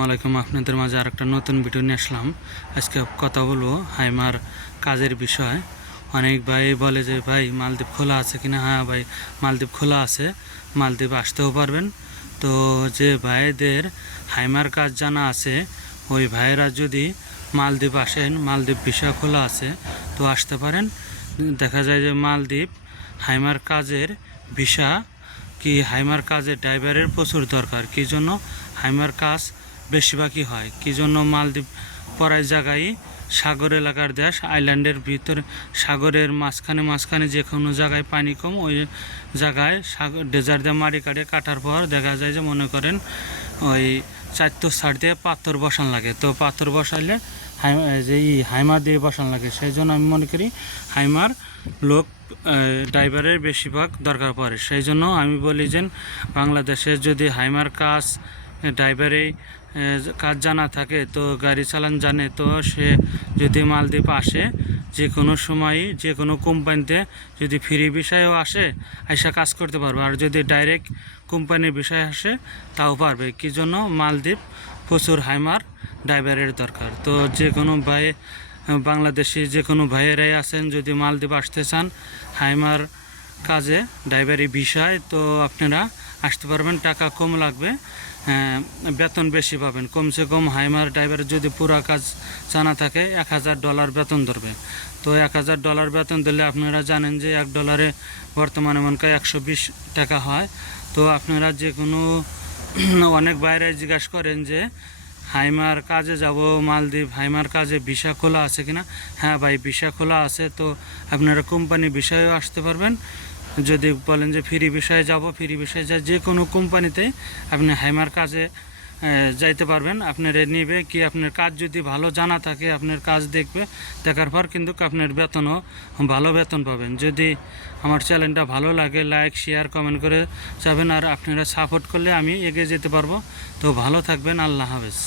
আসসালামু আলাইকুম আপনাদের মাঝে আর একটা নতুন ভিডিও নিয়ে আসলাম। আজকে কথা বলব হাইমার কাজের বিষয়। অনেক ভাই বলে যে, ভাই, মালদ্বীপ খোলা আছে কিনা? হ্যাঁ ভাই, মালদ্বীপ খোলা আছে। মালদ্বীপ আসতেও পারবেন। তো যে ভাইদের হাইমার কাজ জানা আছে, ওই ভাইয়েরা যদি মালদ্বীপ আসেন, মালদ্বীপ ভিসা খোলা আছে, তো আসতে পারেন। দেখা যায় যে মালদ্বীপ হাইমার কাজের ভিসা কি? হাইমার কাজে ড্রাইভারের প্রচুর দরকার। কি জন্য? হাইমার কাজ বেশিরভাগই হয়। কি জন্য মালদ্বীপ পড়ায় জায়গায় সাগর এলাকার দেশ, আইল্যান্ডের ভিতরে সাগরের মাঝখানে মাঝখানে যে কোনো জায়গায় পানি কম, ওই জায়গায় সাগর ডেজার্ট দিয়ে মারি কাটে, কাটার পর দেখা যায় যে মনে করেন ওই চারটো সাইড দিয়ে পাথর বসান লাগে। তো পাথর বসাইলে যে ই হাইমার দিয়ে বসান লাগে। সেই জন্য আমি মনে করি হাইমার লোক ড্রাইভারের বেশিরভাগ দরকার পড়ে। সেই জন্য আমি বলি যে বাংলাদেশে যদি হাইমার কাজ ড্রাইভারে কাজ জানা থাকে, তো গাড়ি চালান জানে, তো সে যদি মালদ্বীপ আসে, যে কোনো সময়, যে কোনো কোম্পানিতে যদি ফ্রি বিষয়েও আসে, আইসা কাজ করতে পারবে। আর যদি ডাইরেক্ট কোম্পানির বিষয় আসে, তাও পারবে। কি জন্য? মালদ্বীপ প্রচুর হাইমার ড্রাইভারের দরকার। তো যে কোনো ভাই বাংলাদেশি যে কোনো ভাইয়েরাই আছেন, যদি মালদ্বীপ আসতে চান, হাইমার কাজে, ড্রাইভারি বিষয়, তো আপনারা আসতে পারবেন, টাকা কম লাগবে বেতন বেশি পাবেন। কমসে কম হাইমার ড্রাইভারের যদি পুরো কাজ জানা থাকে, এক হাজার ডলার বেতন ধরবে। তো এক হাজার ডলার বেতন দিলে আপনারা জানেন যে এক ডলারে বর্তমানে মনে করেন একশো বিশ টাকা হয়। তো আপনারা যে কোনো অনেক বাইরে জিজ্ঞাসা করেন যে, হাইমার কাজে যাব, মালদ্বীপ, হাইমার কাজে ভিসা খোলা আছে কিনা? হ্যাঁ ভাই, ভিসা খোলা আছে। তো আপনারা কোম্পানি বিষয়েও আসতে পারবেন। যদি বলেন যে ফ্রি বিষয়ে যাব, ফ্রি বিষয়ে যা যে কোনো কোম্পানিতে আপনি হাইমার কাজে যাইতে পারবেন। আপনার নিবে কি আপনার কাজ যদি ভালো জানা থাকে, আপনার কাজ দেখবে। দেখার পর কিন্তু আপনার বেতনও ভালো বেতন পাবেন। যদি আমার চ্যানেলটা ভালো লাগে, লাইক, শেয়ার, কমেন্ট করে যাবেন। আর আপনারা সাপোর্ট করলে আমি এগিয়ে যেতে পারব। তো ভালো থাকবেন, আল্লাহ হাফেজ।